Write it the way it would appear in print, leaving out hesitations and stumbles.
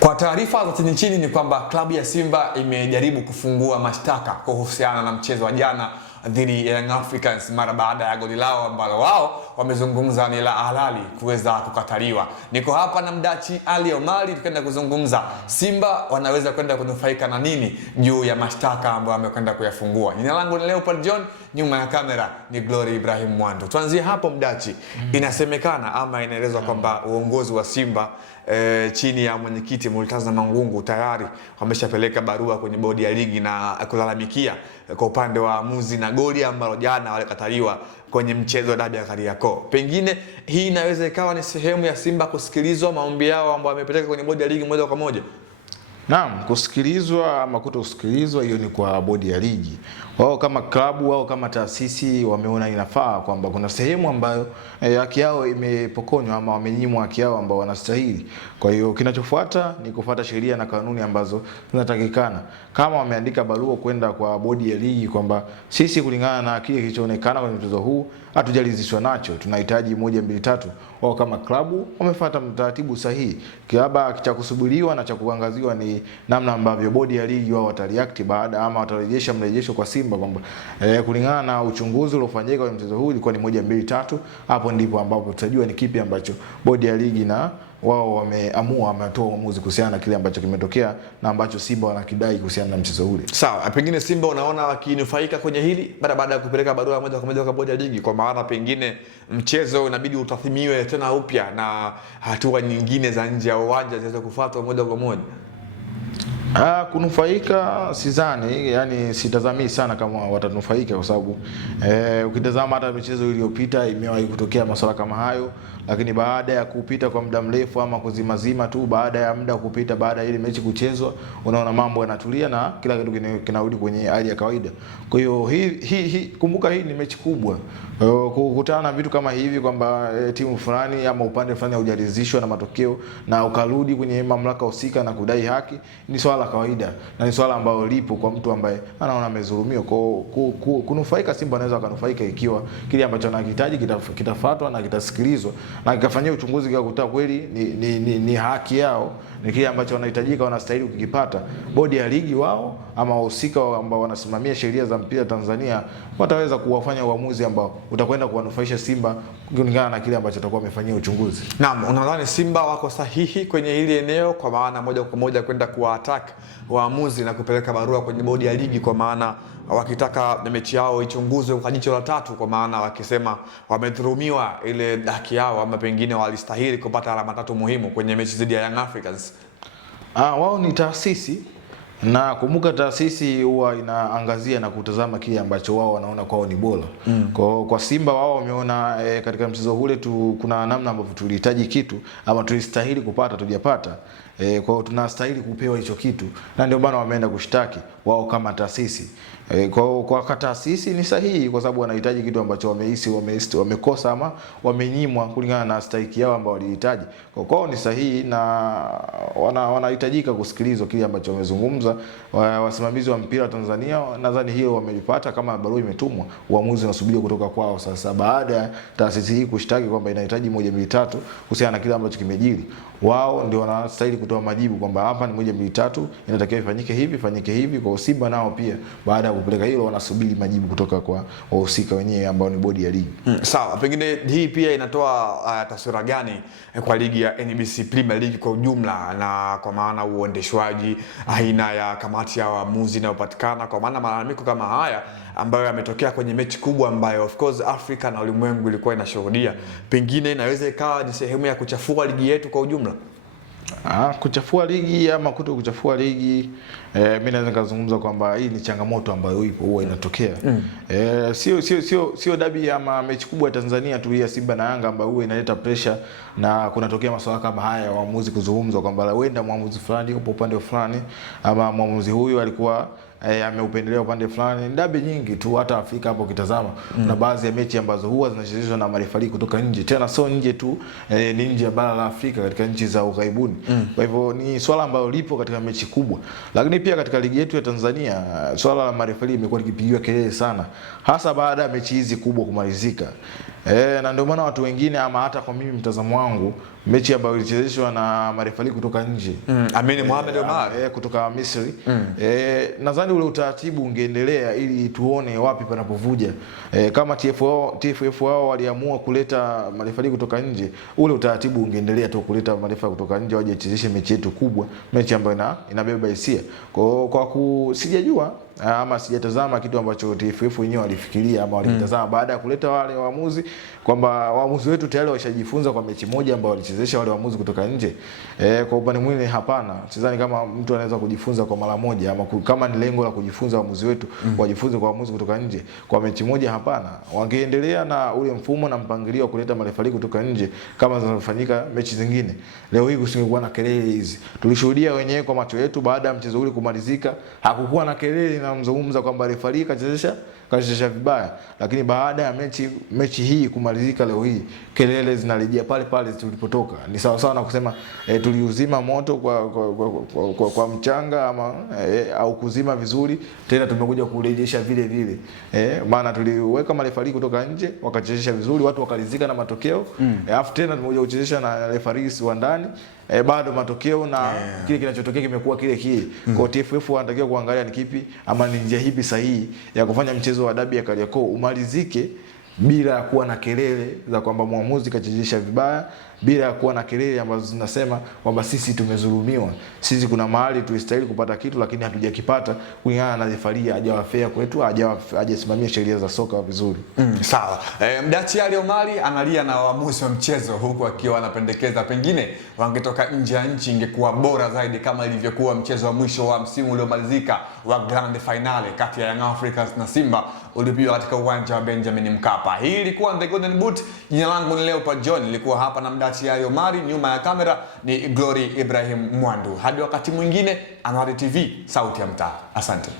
Kwa taarifa za chini chini ni kwamba klabu ya Simba imejaribu kufungua mashtaka kuhusiana na mchezo wa jana dhidi ya Young Africans mara baada ya goli lao ambalo wao wamezungumza ni la halali kuweza kukataliwa. Niko hapa na Mdachi Ali Omari tukaenda kuzungumza Simba wanaweza kwenda kunufaika na nini juu ya mashtaka ambayo wamekwenda kuyafungua. Jina langu ni Leopard John, nyuma ya kamera ni Glory Ibrahim Mwando. Tuanzie hapo Mdachi. Inasemekana ama inaelezwa kwamba uongozi wa Simba chini ya mwenyekiti Multaza Mangungu tayari wameshapeleka barua kwenye bodi ya ligi na kulalamikia kwa upande wa waamuzi na goli ambalo jana walikataliwa kwenye mchezo wa dabi ya Kariakoo. Pengine hii inaweza ikawa ni sehemu ya Simba kusikilizwa maombi yao ambao wamepeleka kwenye bodi ya ligi moja kwa moja. Naam, kusikilizwa ama kutosikilizwa hiyo ni kwa bodi ya ligi. Wao kama klabu au kama taasisi wameona inafaa kwamba kuna sehemu ambayo haki yao imepokonywa ama wamenyimwa haki yao ambao wanastahili. Kwa hiyo kinachofuata ni kufuata sheria na kanuni ambazo zinatakikana. Kama wameandika barua kwenda kwa bodi ya ligi kwamba sisi kulingana na kile kilichoonekana kwenye mchezo huu hatujalizishwa nacho, tunahitaji 1 2 3. Wao kama klabu wamefuata mtaratibu sahihi. Kiaba cha kusubiriwa na cha kuangaziwa ni namna ambavyo bodi ya ligi wao watareact baada ama watarejesha mrejesho kwa Simba kwamba kulingana na uchunguzi uliofanyika kwenye mchezo huu ilikuwa ni 1 2 3. Hapo ndipo ambapo tutajua ni kipi ambacho bodi ya ligi na wao wameamua, wametoa uamuzi kuhusiana na kile ambacho kimetokea na ambacho Simba wanakidai kuhusiana na mchezo ule. Sawa, pengine Simba unaona wakinufaika kwenye hili baada ya kupeleka barua moja kwa moja kwa bodi ya ligi, kwa maana pengine mchezo inabidi utathimiwe tena upya na hatua nyingine za nje ya uwanja ziweze kufuatwa moja kwa moja. Kunufaika sidhani, yani sitazamii sana kama watanufaika kwa sababu ukitazama hata michezo iliyopita imewahi kutokea masuala kama hayo, lakini baada ya kupita kwa muda mrefu ama kuzimazima tu, baada ya muda kupita, baada ya ile mechi kuchezwa, unaona mambo yanatulia na kila kitu kinarudi kwenye hali ya kawaida. Kwa hiyo kumbuka hii ni mechi kubwa. Kukutana na vitu kama hivi kwamba timu fulani ama upande fulani haujaridhishwa na matokeo na ukarudi kwenye mamlaka husika na kudai haki ni swala la kawaida na ni swala ambalo lipo kwa mtu ambaye anaona amedhulumiwa. Kunufaika Simba anaweza kunufaika ikiwa kile ambacho anahitaji kitafuatwa na kitasikilizwa na kikafanyia uchunguzi kwa kuta kweli ni haki yao, ni kile ambacho wanahitajika wanastahili kukipata. Bodi ya ligi wao ama wahusika ambao wanasimamia sheria za mpira Tanzania wataweza kuwafanya uamuzi ambao utakwenda kuwanufaisha Simba kulingana na kile ambacho atakuwa amefanyia uchunguzi. Naam, unadhani Simba wako sahihi kwenye hili eneo kwa maana moja kwa moja kwenda kuwaattack waamuzi na kupeleka barua kwenye bodi ya ligi kwa maana wakitaka mechi yao ichunguzwe kwa jicho la tatu, kwa maana wakisema wamedhulumiwa ile haki yao ama pengine walistahili kupata alama 3 muhimu kwenye mechi dhidi ya Young Africans? Wao ni taasisi na kumbuka taasisi huwa inaangazia na kutazama kile ambacho wao wanaona kwao ni bora. Kwa Simba wao wameona katika mchezo ule kuna namna ambavyo tulihitaji kitu ama tulistahili kupata tujapata. Kwa hiyo tunastahili kupewa hicho kitu na ndio maana wameenda kushtaki wao kama taasisi. Kwa taasisi ni sahihi kwa sababu wanahitaji kitu ambacho wamekosa ama wamenyimwa kulingana na stahiki yao ambao walihitaji. Kwao ni sahihi na wanahitajika kusikilizwa kile ambacho wamezungumza wasimamizi wa mpira wa Tanzania. Nadhani hiyo wamelipata kama barua imetumwa, uamuzi unasubiri kutoka kwao. Sasa baada ya taasisi hii kushtaki kwamba inahitaji 1 2 3 kuhusiana na kile ambacho kimejiri, wao ndio wanastahili kutoa majibu kwamba hapa ni 1 2 3 inatakiwa ifanyike hivi. Kwa Simba nao pia baada ya kupeleka hilo wanasubiri majibu kutoka kwa wahusika wenyewe ambao ni bodi ya ligi. Sawa, pengine hii pia inatoa taswira gani kwa ligi ya NBC Premier League kwa ujumla na kwa maana uendeshwaji, aina ya kamati ya waamuzi inayopatikana, kwa maana malalamiko kama haya ambayo yametokea kwenye mechi kubwa ambayo of course Afrika na ulimwengu ilikuwa inashuhudia, pengine inaweza ikawa ni sehemu ya kuchafua ligi yetu kwa ujumla? Kuchafua ligi ama kuto kuchafua ligi, mimi naweza kuzungumza kwamba hii ni changamoto ambayo ipo huwa inatokea. Sio dabi ama mechi kubwa ya Tanzania tu ya Simba na Yanga ambayo huwa inaleta pressure na kunatokea masuala kama haya ya waamuzi kuzungumzwa kwamba huenda mwamuzi fulani yupo upande fulani ama mwamuzi huyu alikuwa ameupendelea upande fulani. Dabi nyingi tu hata Afrika hapo ukitazama na baadhi ya mechi ambazo huwa zinachezeshwa na marefali kutoka nje, tena sio nje tu, ni nje ya bara la Afrika katika nchi za ughaibuni. Kwa hivyo ni swala ambalo lipo katika mechi kubwa, lakini pia katika ligi yetu ya Tanzania swala la marefali imekuwa likipigiwa kelele sana, hasa baada ya mechi hizi kubwa kumalizika. Na ndio maana watu wengine ama hata kwa mimi mtazamo wangu, mechi ambayo ilichezeshwa na marefali kutoka nje, Amin Mohamed Omar kutoka Misri, nadhani ule utaratibu ungeendelea ili tuone wapi panapovuja. Kama TFF wao waliamua kuleta marefali kutoka nje, ule utaratibu ungeendelea tu kuleta marefali kutoka nje waje wachezeshe mechi yetu kubwa, mechi ambayo inabeba hisia. Sijajua ama sijatazama kitu ambacho TFF wenyewe walifikiria ama walitazama baada ya kuleta wale waamuzi, kwamba waamuzi wetu tayari washajifunza kwa mechi moja ambayo walichezesha wale waamuzi kutoka nje. Kwa upande mwingine hapana, sidhani kama mtu anaweza kujifunza kwa mara moja, ama kama ni lengo la kujifunza waamuzi wetu wajifunze kwa waamuzi kutoka nje kwa mechi moja, hapana. Wangeendelea na ule mfumo na mpangilio wa kuleta marefali kutoka nje kama zinafanyika mechi zingine. Leo hii kusingekuwa na kelele hizi. Tulishuhudia wenyewe kwa macho yetu baada ya mchezo ule kumalizika, hakukuwa na kelele na mzungumza kwamba refari kachezesha vibaya, lakini baada ya mechi hii kumalizika leo hii, kelele zinarejea pale pale tulipotoka. Ni sawa sawa na kusema tuliuzima moto kwa mchanga ama au kuzima vizuri, tena tumekuja kurejesha vile vile. Maana tuliweka marefari kutoka nje wakachezesha vizuri, watu wakalizika na matokeo, alafu tena tumekuja kuchezesha na refari wa ndani, bado matokeo na kile kinachotokea kimekuwa kile kile. Kwa TFF wanatakiwa kuangalia ni kipi ama ni njia hipi sahihi ya kufanya mchezo wa dabi ya Kariakoo umalizike bila kuwa na kelele za kwamba muamuzi kachezesha vibaya, bila kuwa na kelele ambazo zinasema kwamba sisi tumezulumiwa, sisi kuna mahali tulistahili kupata kitu lakini hatujakipata kulingana na refaria hajawa fair kwetu, hajasimamia sheria za soka vizuri. Sawa. Mdachi Ali Omari analia na waamuzi wa mchezo, huku akiwa anapendekeza pengine wangetoka nje ya nchi ingekuwa bora zaidi, kama ilivyokuwa mchezo wa mwisho wa msimu uliomalizika wa Grand Finale kati ya Young Africans na Simba ulipigwa katika uwanja wa Benjamin Mkapa. Hii ilikuwa The Golden Boot. Jina langu ni Leopold John, nilikuwa hapa na Mdachi Ali Omari, nyuma ya kamera ni Glory Ibrahim Mwandu. Hadi wakati mwingine, Anwar TV, sauti ya mtaa. Asante.